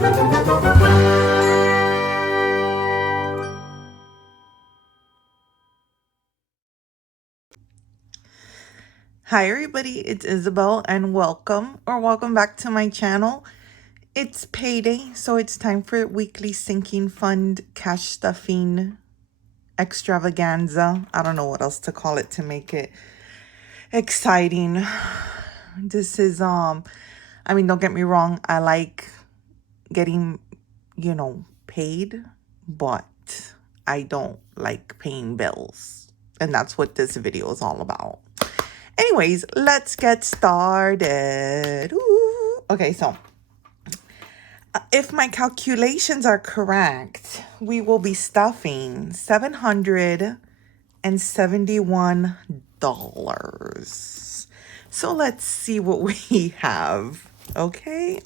Hi everybody, it's Isabel and welcome back to my channel. It's payday, so it's time for weekly sinking fund cash stuffing extravaganza. I don't know what else to call it to make it exciting. This is I mean, don't get me wrong, I like getting, paid, but I don't like paying bills. And that's what this video is all about. Anyways, let's get started. Ooh. Okay, so if my calculations are correct, we will be stuffing $771. So let's see what we have. Okay.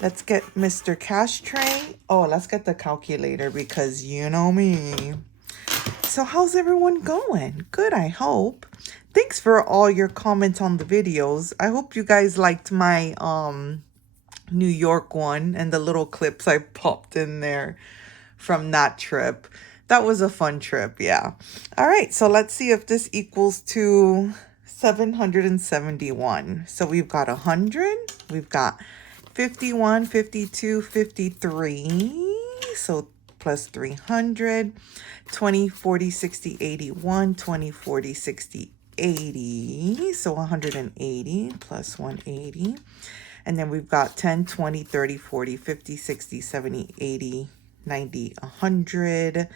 Let's get Mr. Cash Tray. Oh, let's get the calculator because you know me. So how's everyone going? Good, I hope. Thanks for all your comments on the videos. I hope you guys liked my New York one and the little clips I popped in there from that trip. That was a fun trip, yeah. All right, so let's see if this equals to 771. So we've got 100, we've got 51, 52, 53. So plus 300, 20, 40, 60, 81, 20, 40, 60, 80. So 180 plus 180. And then we've got 10, 20, 30, 40, 50, 60, 70, 80, 90, 100,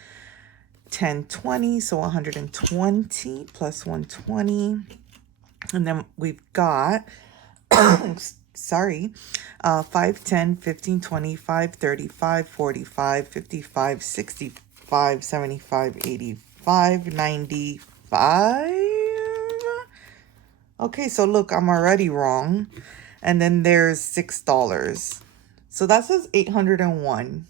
10, 20. So 120 plus 120. And then we've got, sorry, 5, 10, 15, 25, 35, 45, 55, 65, 75, 85, 95. Okay, so look, I'm already wrong. And then there's $6. So that says 801.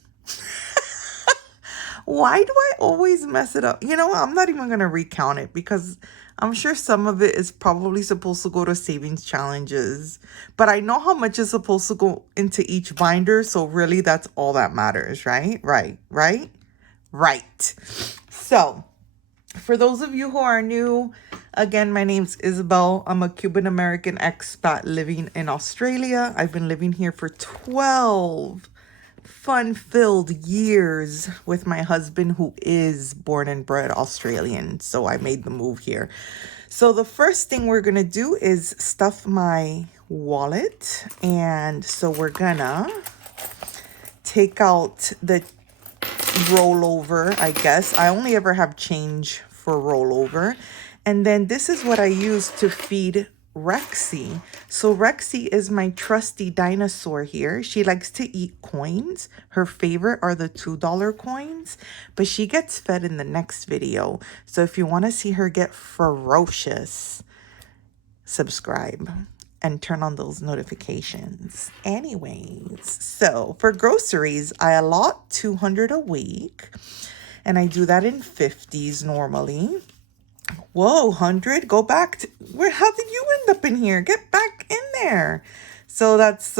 Why do I always mess it up? You know what? I'm not even going to recount it because I'm sure some of it is probably supposed to go to savings challenges. But I know how much is supposed to go into each binder. So really, that's all that matters, right? Right. So for those of you who are new, again, my name's Isabel. I'm a Cuban-American expat living in Australia. I've been living here for 12 fun-filled years with my husband, who is born and bred Australian. So I made the move here. So the first thing we're going to do is stuff my wallet. And so we're gonna take out the rollover, I guess. I only ever have change for rollover. And then this is what I use to feed Rexy. So Rexy is my trusty dinosaur here. She likes to eat coins. Her favorite are the $2 coins, but she gets fed in the next video. So if you want to see her get ferocious, subscribe and turn on those notifications. Anyways, so for groceries, I allot 200 a week, and I do that in 50s normally. Whoa, 100, go back to where? How did you end up in here? Get back in there. So that's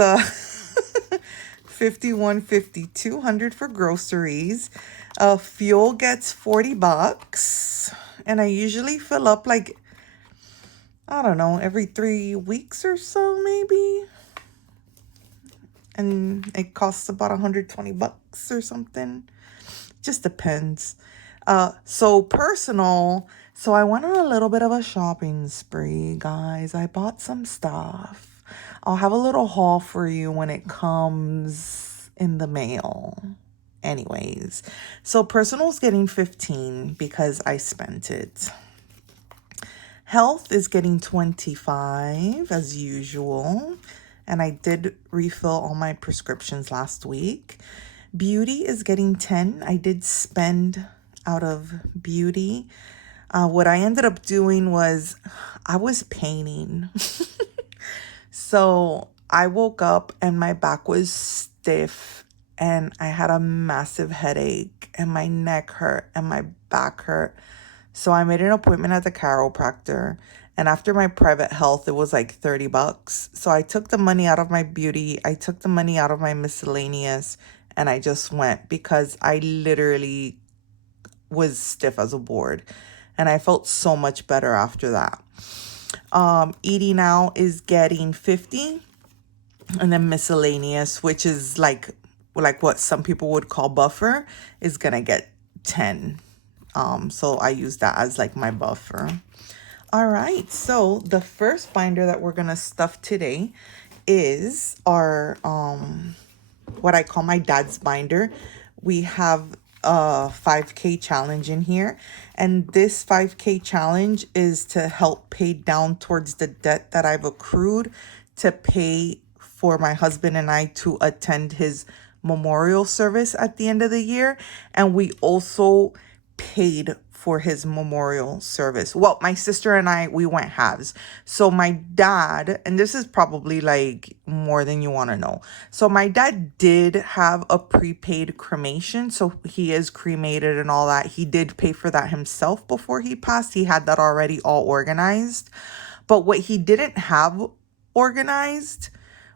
51, 50, 200 for groceries. Fuel gets $40, and I usually fill up like, I don't know, every 3 weeks or so, maybe. And it costs about $120 or something. Just depends. So personal. So I went on a little bit of a shopping spree, guys. I bought some stuff. I'll have a little haul for you when it comes in the mail. Anyways, so personal's getting 15 because I spent it. Health is getting 25 as usual. And I did refill all my prescriptions last week. Beauty is getting 10. I did spend out of beauty. What I ended up doing was I was painting. So I woke up and my back was stiff and I had a massive headache and my neck hurt and my back hurt. So I made an appointment at the chiropractor And after my private health, it was like 30 bucks. So I took the money out of my beauty, I took the money out of my miscellaneous, and I just went because I literally was stiff as a board. And I felt so much better after that. Eating out is getting 50, and then miscellaneous, which is like what some people would call buffer, is gonna get 10. So I use that as like my buffer. All right, so the first binder that we're gonna stuff today is our what I call my dad's binder. We have a 5K challenge in here, and this 5K challenge is to help pay down towards the debt that I've accrued to pay for my husband and I to attend his memorial service at the end of the year. And we also paid for his memorial service. Well, my sister and I, we went halves. So my dad, and this is probably like more than you want to know. So my dad did have a prepaid cremation. So he is cremated and all that. He did pay for that himself before he passed. He had that already all organized. But what he didn't have organized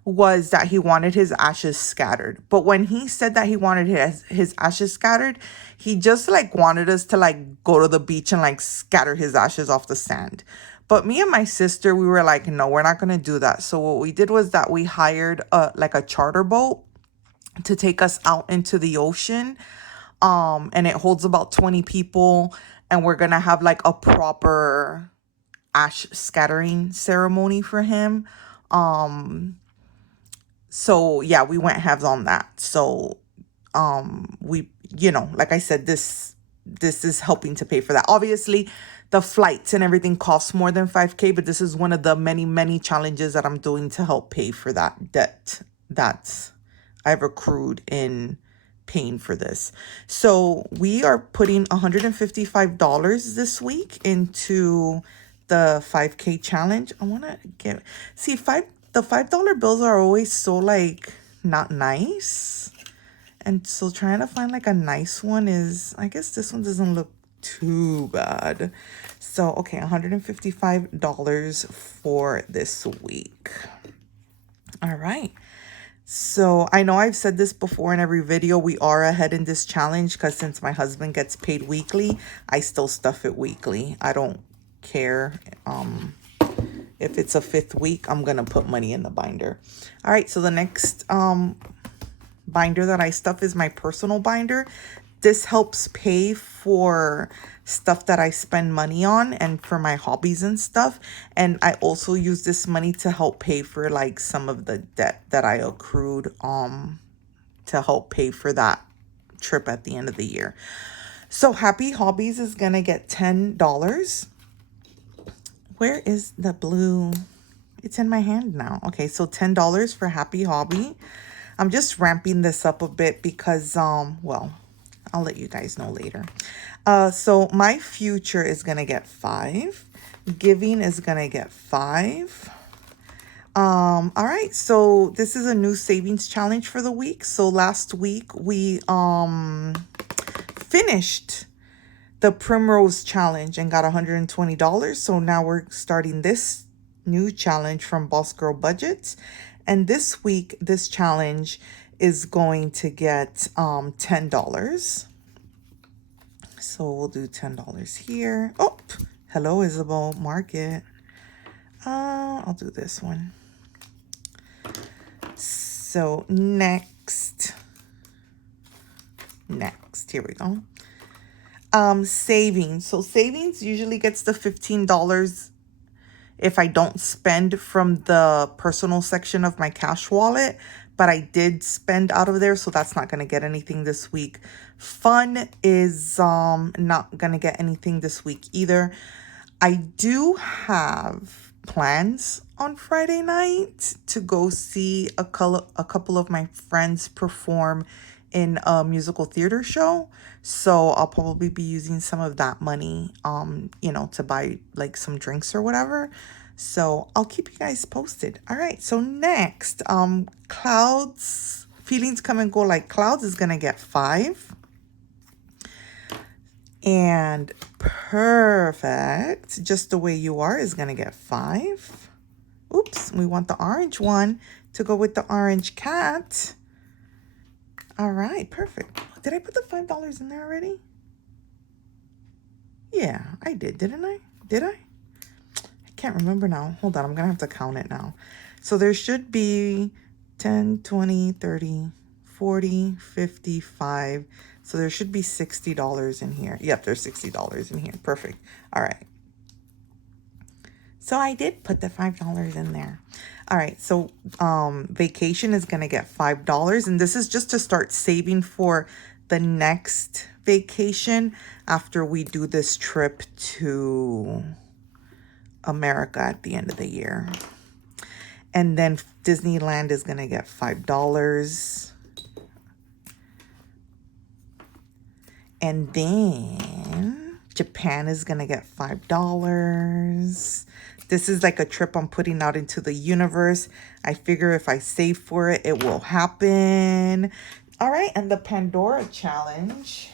was that he wanted his ashes scattered. But when he said that he wanted his ashes scattered, he just like wanted us to like go to the beach and like scatter his ashes off the sand. But me and my sister, we were like, no, we're not going to do that. So what we did was that we hired like a charter boat to take us out into the ocean. And it holds about 20 people. And we're going to have like a proper ash scattering ceremony for him. So yeah, we went halves on that. So we, like I said, this is helping to pay for that. Obviously, the flights and everything costs more than 5K, but this is one of the many challenges that I'm doing to help pay for that debt that I've accrued in paying for this. So we are putting $155 this week into the 5K challenge. I want to the $5 bills are always so like not nice. And so trying to find like a nice one is, I guess this one doesn't look too bad. So, okay, $155 for this week. All right. So I know I've said this before in every video, we are ahead in this challenge because since my husband gets paid weekly, I still stuff it weekly. I don't care. If it's a 5th week, I'm going to put money in the binder. All right, so the next binder that I stuff is my personal binder. This helps pay for stuff that I spend money on and for my hobbies and stuff. And I also use this money to help pay for like some of the debt that I accrued to help pay for that trip at the end of the year. So Happy Hobbies is going to get $10. Where is the blue? It's in my hand now. Okay, so $10 for Happy Hobby. I'm just ramping this up a bit because, well, I'll let you guys know later. So my future is going to get 5. Giving is going to get 5. All right, so this is a new savings challenge for the week. So last week we finished the Primrose challenge and got $120. So now we're starting this new challenge from Boss Girl Budgets. And this week, this challenge is going to get $10. So we'll do $10 here. Oh, hello, Isabel. Market. I'll do this one. So next, here we go. Savings. So savings usually gets the $15 if I don't spend from the personal section of my cash wallet, but I did spend out of there, so that's not going to get anything this week. Fun is not going to get anything this week either. I do have plans on Friday night to go see a couple of my friends perform in a musical theater show. So I'll probably be using some of that money, to buy like some drinks or whatever. So I'll keep you guys posted. All right. So next, Clouds, Feelings Come and Go Like Clouds is going to get 5. And perfect, just the way you are, is gonna get 5. Oops, we want the orange one to go with the orange cat. All right, perfect. Did I put the $5 in there already? Yeah, I did, didn't I? Did I? I can't remember now. Hold on, I'm gonna have to count it now. So there should be 10, 20, 30, 40, 55. So there should be $60 in here. Yep, there's $60 in here. Perfect. All right. So I did put the $5 in there. All right, so vacation is gonna get $5, and this is just to start saving for the next vacation after we do this trip to America at the end of the year. And then Disneyland is gonna get $5. And then Japan is gonna get $5. This is like a trip I'm putting out into the universe. I figure if I save for it, it will happen. All right, and the Pandora challenge.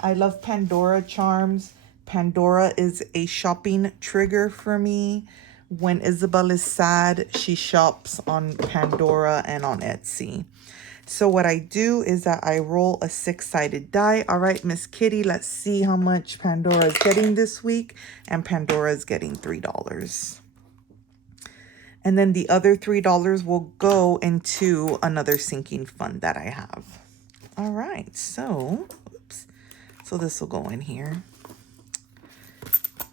I love Pandora charms. Pandora is a shopping trigger for me. When Isabel is sad, she shops on Pandora and on Etsy. So what I do is that I roll a 6-sided die. All right, Miss Kitty, let's see how much Pandora is getting this week. And Pandora is getting $3. And then the other $3 will go into another sinking fund that I have. All right, so, oops. So this will go in here.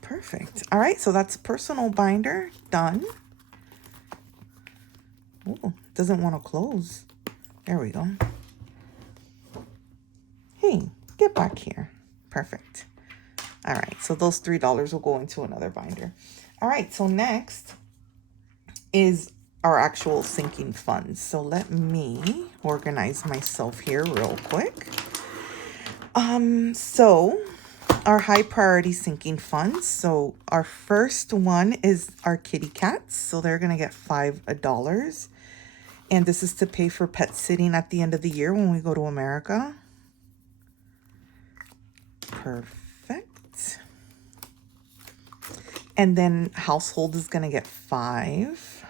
Perfect. All right, so that's personal binder done. Oh, doesn't want to close. There we go. Hey, get back here. Perfect. All right, so those $3 will go into another binder. All right, so next is our actual sinking funds. So let me organize myself here real quick. So our high priority sinking funds. So our first one is our kitty cats. So they're gonna get $5. And this is to pay for pet sitting at the end of the year when we go to America. Perfect. And then household is going to get 5.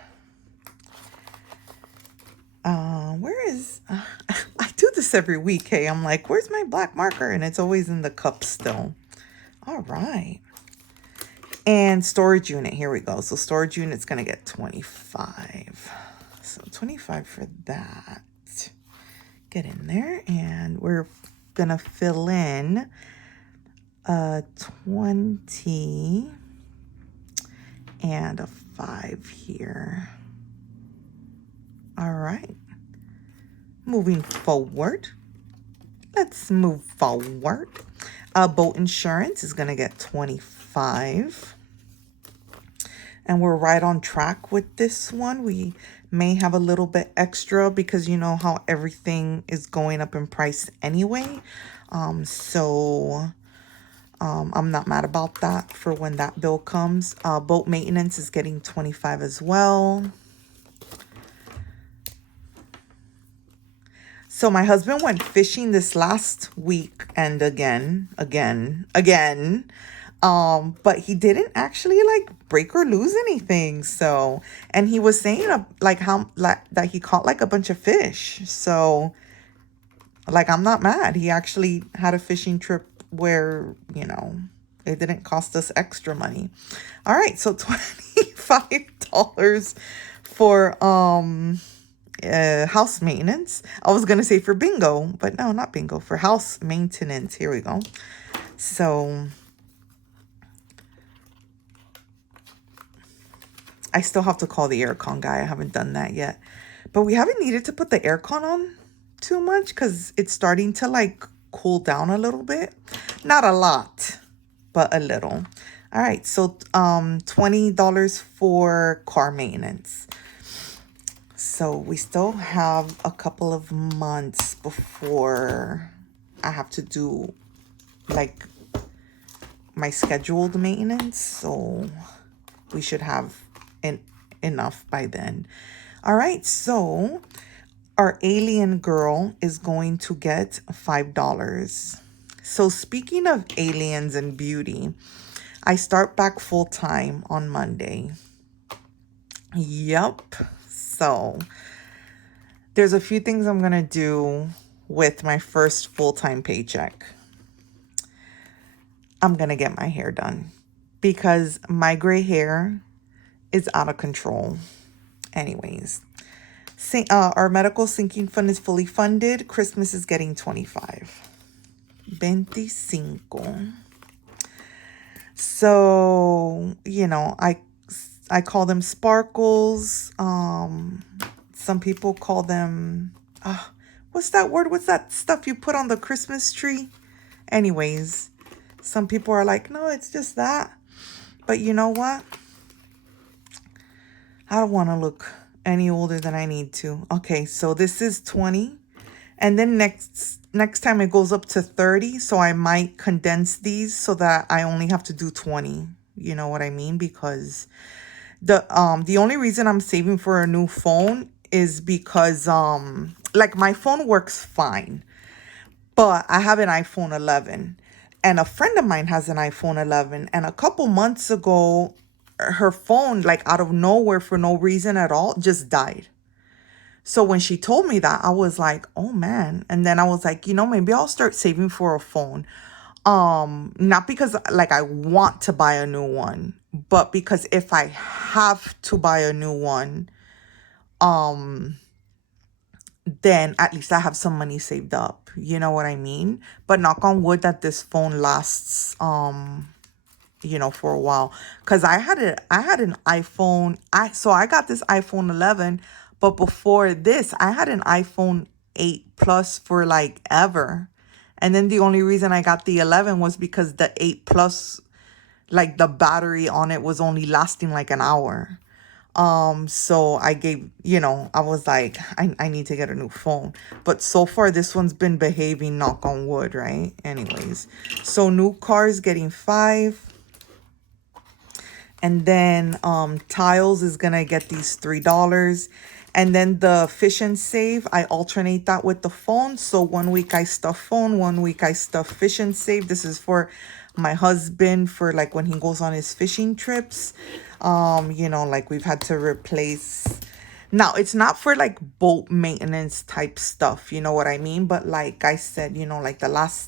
Where is... I do this every week, hey. I'm like, where's my black marker? And it's always in the cup still. All right. And storage unit, here we go. So storage unit's going to get 25. So 25 for that. Get in there, and we're gonna fill in 20 and a 5 here. All right. Moving forward. Let's move forward. Boat insurance is gonna get 25. And we're right on track with this one. We may have a little bit extra because you know how everything is going up in price anyway. So I'm not mad about that for when that bill comes. Boat maintenance is getting 25 as well. So my husband went fishing this last week and again. But he didn't actually like break or lose anything. So, and he was saying that he caught like a bunch of fish. So like, I'm not mad. He actually had a fishing trip where, you know, it didn't cost us extra money. All right. So $25 for, house maintenance. I was going to say for bingo, but no, not bingo, for house maintenance. Here we go. So I still have to call the aircon guy. I haven't done that yet. But we haven't needed to put the aircon on too much because it's starting to like cool down a little bit. Not a lot, but a little. All right, so $20 for car maintenance. So we still have a couple of months before I have to do like my scheduled maintenance. So we should have enough by then. All right, so our alien girl is going to get $5. So speaking of aliens and beauty, I start back full time on Monday. Yup. So there's a few things I'm going to do with my first full-time paycheck. I'm going to get my hair done because my gray hair is out of control. Anyways, our medical sinking fund is fully funded. Christmas is getting 25. 25. So, I call them sparkles. Some people call them, what's that word? What's that stuff you put on the Christmas tree? Anyways, some people are like, no, it's just that. But you know what? I don't want to look any older than I need to. Okay, so this is 20. And then next time it goes up to 30. So I might condense these so that I only have to do 20. You know what I mean? Because the only reason I'm saving for a new phone is because like my phone works fine, but I have an iPhone 11 and a friend of mine has an iPhone 11, and a couple months ago her phone, like out of nowhere for no reason at all, just died. So when she told me that, I was like, oh man. And then I was like, maybe I'll start saving for a phone. Not because like I want to buy a new one, but because if I have to buy a new one, then at least I have some money saved up. You know what I mean? But knock on wood that this phone lasts for a while. Cause I had an iPhone. I got this iPhone 11, but before this, I had an iPhone 8 Plus for like ever. And then the only reason I got the 11 was because the 8 Plus, like the battery on it was only lasting like an hour. So I was like, I need to get a new phone. But so far, this one's been behaving, knock on wood, right? Anyways, so new car is getting 5. And then Tiles is going to get these $3. And then the Fish and Save, I alternate that with the phone. So 1 week I stuff phone, 1 week I stuff Fish and Save. This is for my husband for like when he goes on his fishing trips. Like we've had to replace. Now, it's not for like boat maintenance type stuff, you know what I mean? But like I said, like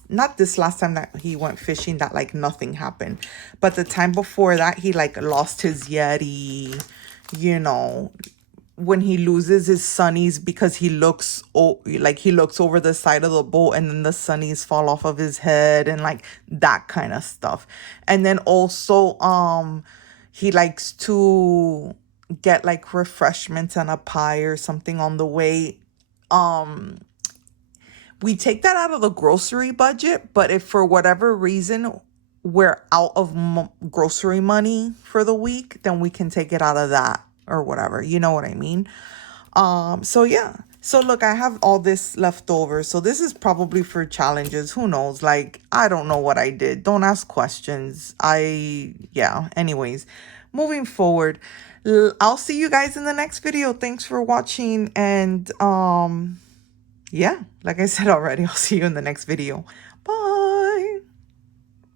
not this last time that he went fishing that like nothing happened. But the time before that, he like lost his Yeti, when he loses his sunnies because he looks over the side of the boat and then the sunnies fall off of his head and like that kind of stuff. And then also he likes to get like refreshments and a pie or something on the way. We take that out of the grocery budget, but if for whatever reason we're out of grocery money for the week, then we can take it out of that or whatever. You know what I mean? So yeah. So look, I have all this left over. So this is probably for challenges. Who knows? Like, I don't know what I did. Don't ask questions. Anyways, moving forward, I'll see you guys in the next video. Thanks for watching. And yeah, like I said already, I'll see you in the next video.